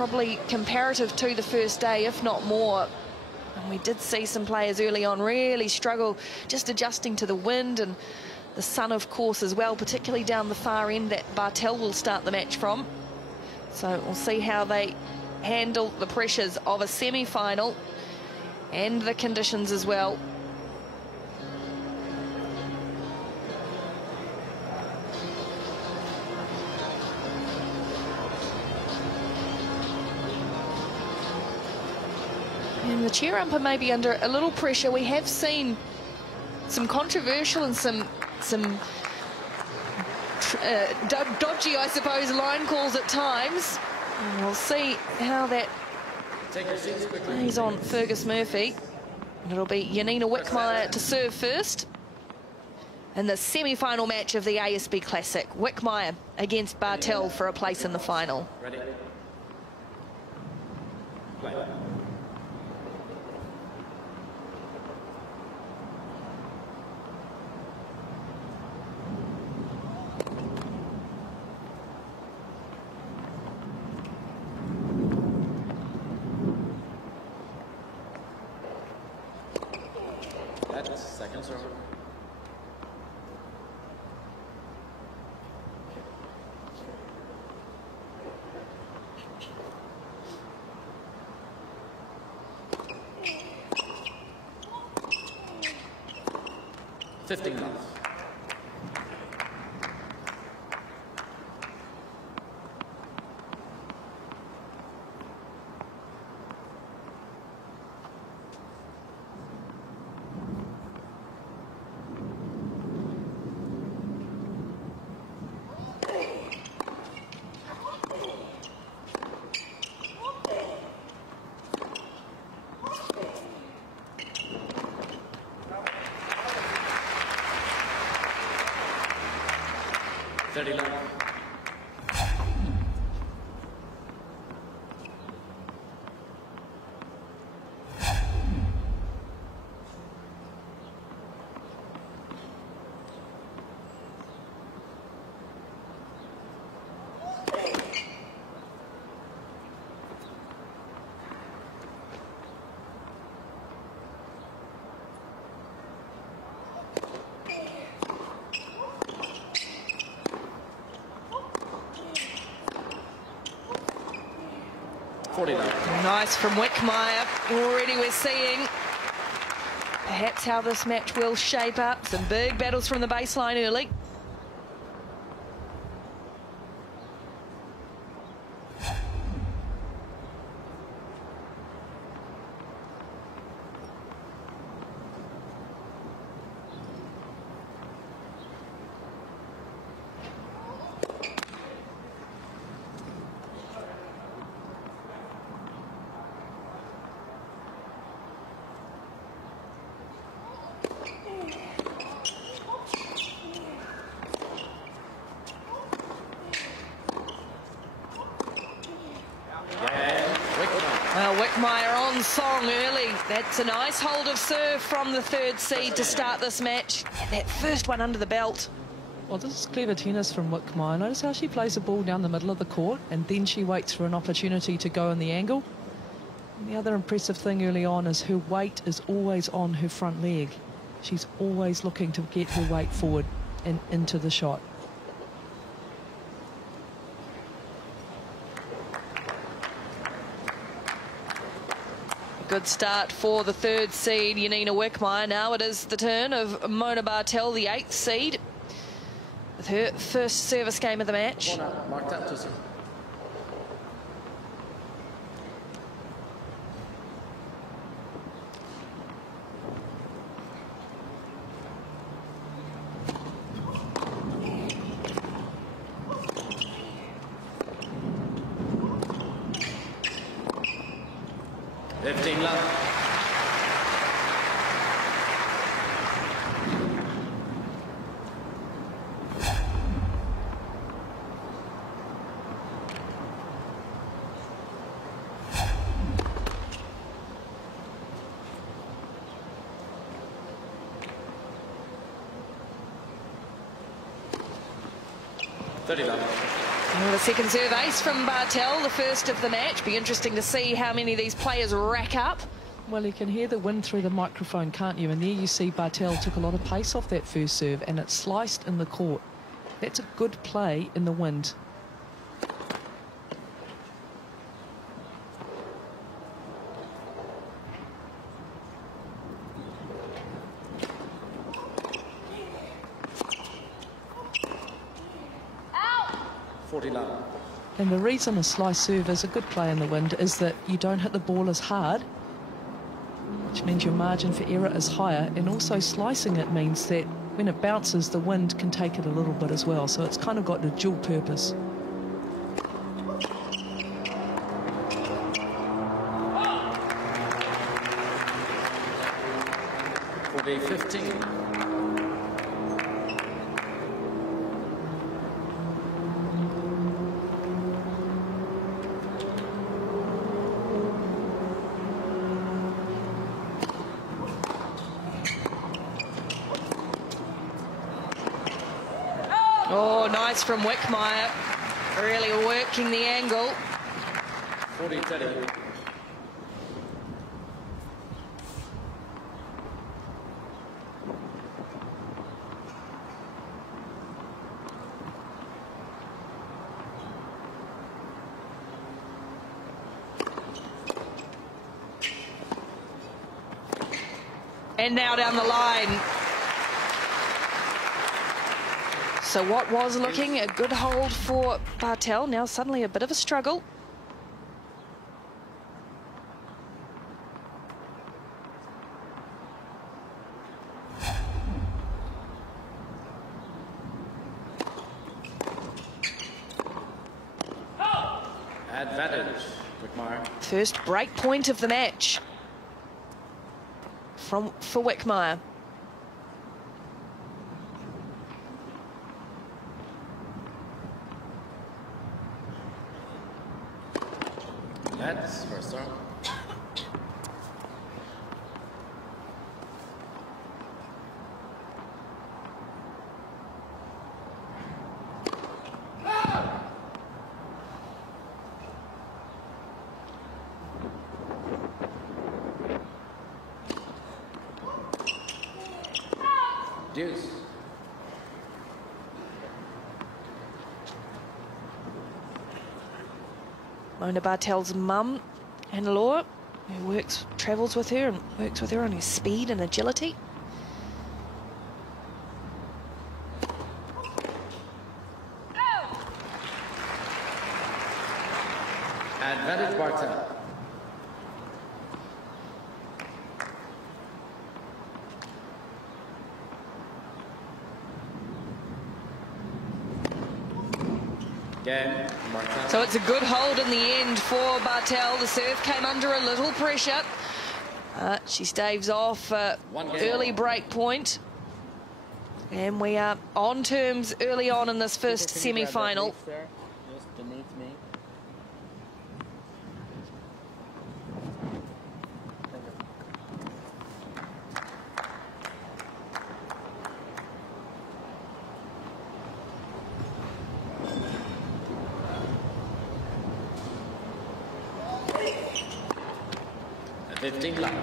probably comparative to the first day, if not more. And we did see some players early on really struggle just adjusting to the wind and the sun, of course, as well, particularly down the far end that Barthel will start the match from. So we'll see how they handle the pressures of a semi-final and the conditions as well. And the chair umper may be under a little pressure. We have seen some controversial and some dodgy, I suppose, line calls at times. And we'll see how that plays on Fergus Murphy. And it'll be Janina Wickmayer to serve first in the semi-final match of the ASB Classic. Wickmayer against Barthel for a place in the final. Ready? Play. That's second serve. $15. Nice from Wickmayer. Already we're seeing perhaps how this match will shape up. Some big battles from the baseline early. Wickmayer on song early. That's a nice hold of serve from the third seed to start this match. And that first one under the belt. Well, this is clever tennis from Wickmayer. Notice how she plays the ball down the middle of the court and then she waits for an opportunity to go in the angle. And the other impressive thing early on is her weight is always on her front leg. She's always looking to get her weight forward and into the shot. Good start for the third seed, Janina Wickmayer. Now it is the turn of Mona Barthel, the 8th seed, with her first service game of the match. Marked up to see. Well, the second serve ace from Barthel, the first of the match. Be interesting to see how many of these players rack up. Well, you can hear the wind through the microphone, can't you? And there you see Barthel took a lot of pace off that first serve and it sliced in the court. That's a good play in the wind. And the reason a slice serve is a good play in the wind is that you don't hit the ball as hard, which means your margin for error is higher, and also slicing it means that when it bounces, the wind can take it a little bit as well, so it's kind of got a dual purpose. For the 15. Oh, nice from Wickmayer. Really working the angle. 40-30. And now down the line. So what was looking a good hold for Barthel, now suddenly a bit of a struggle. Advantage, Wickmayer. First break point of the match for Wickmayer. That's first serve. Deuce. Mona Bartel's mum, Anna-Laura, who travels with her and works with her on her speed and agility. Advantage, Barthel. Game, Barthel. So it's a good hold in the end for Barthel. The serve came under a little pressure. She staves off early break point. And we are on terms early on in this first semi-final. Just beneath me. At 15 left.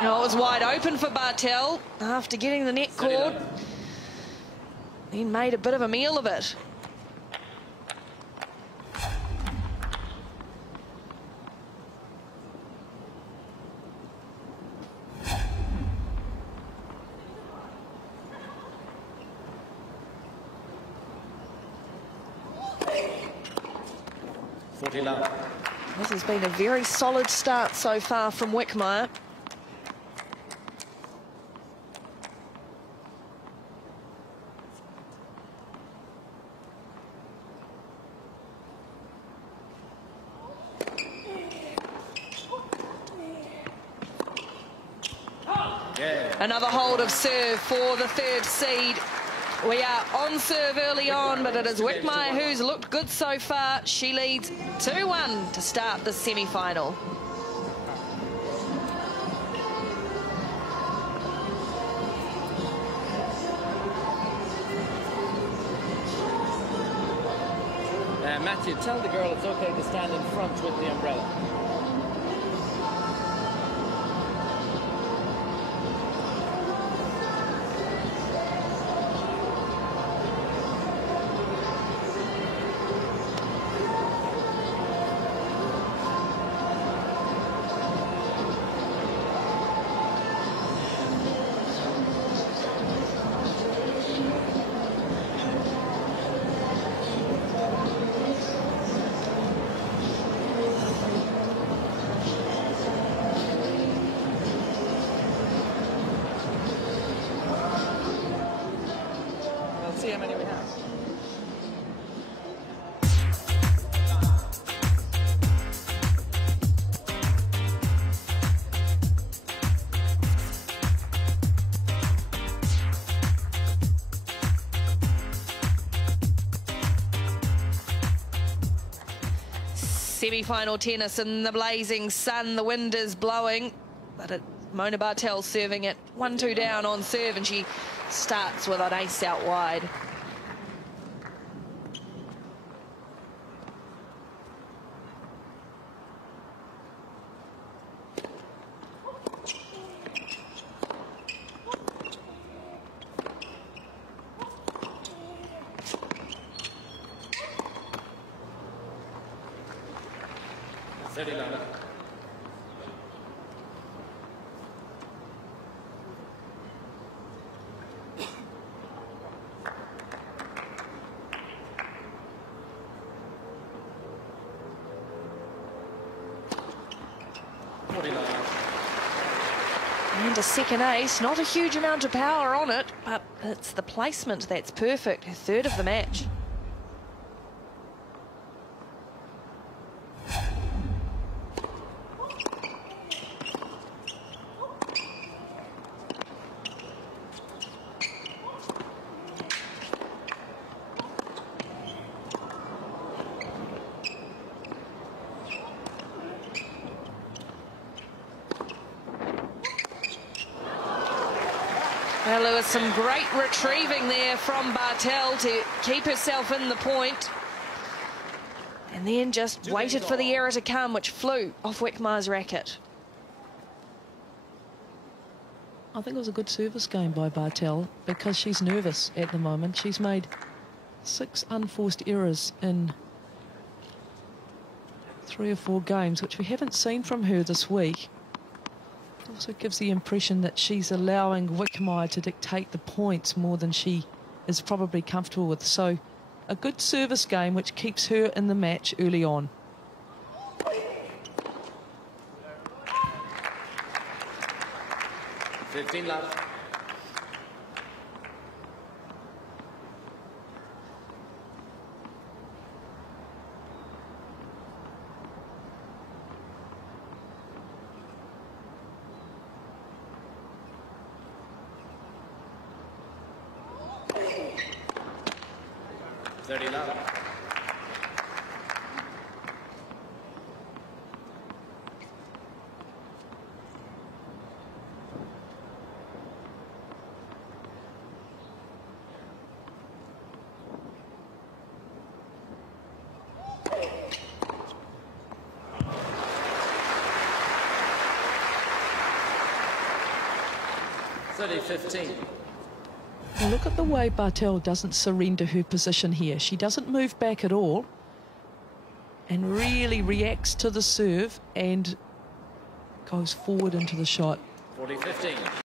Oh, it was wide open for Barthel after getting the net caught. He made a bit of a meal of it. This has been a very solid start so far from Wickmayer. Another hold of serve for the third seed. We are on serve early on, but it is Wickmayer who's looked good so far. She leads 2-1 to start the semi-final. Matthew, tell the girl it's okay to stand in front with the umbrella. See how many we have. Semi-final tennis in the blazing sun. The wind is blowing, but Mona Barthel serving it 1-2 down on serve, and she starts with an ace out wide. And a second ace, not a huge amount of power on it, but it's the placement that's perfect. Her third of the match. Well, there was some great retrieving there from Barthel to keep herself in the point. And then just waited for the error to come, which flew off Wickmayer's racket. I think it was a good service game by Barthel because she's nervous at the moment. She's made 6 unforced errors in 3 or 4 games, which we haven't seen from her this week. It also gives the impression that she's allowing Wickmayer to dictate the points more than she is probably comfortable with. So a good service game which keeps her in the match early on. $15 left. $30 left. $30-15. Well, look at the way Barthel doesn't surrender her position here. She doesn't move back at all and really reacts to the serve and goes forward into the shot. 40-15.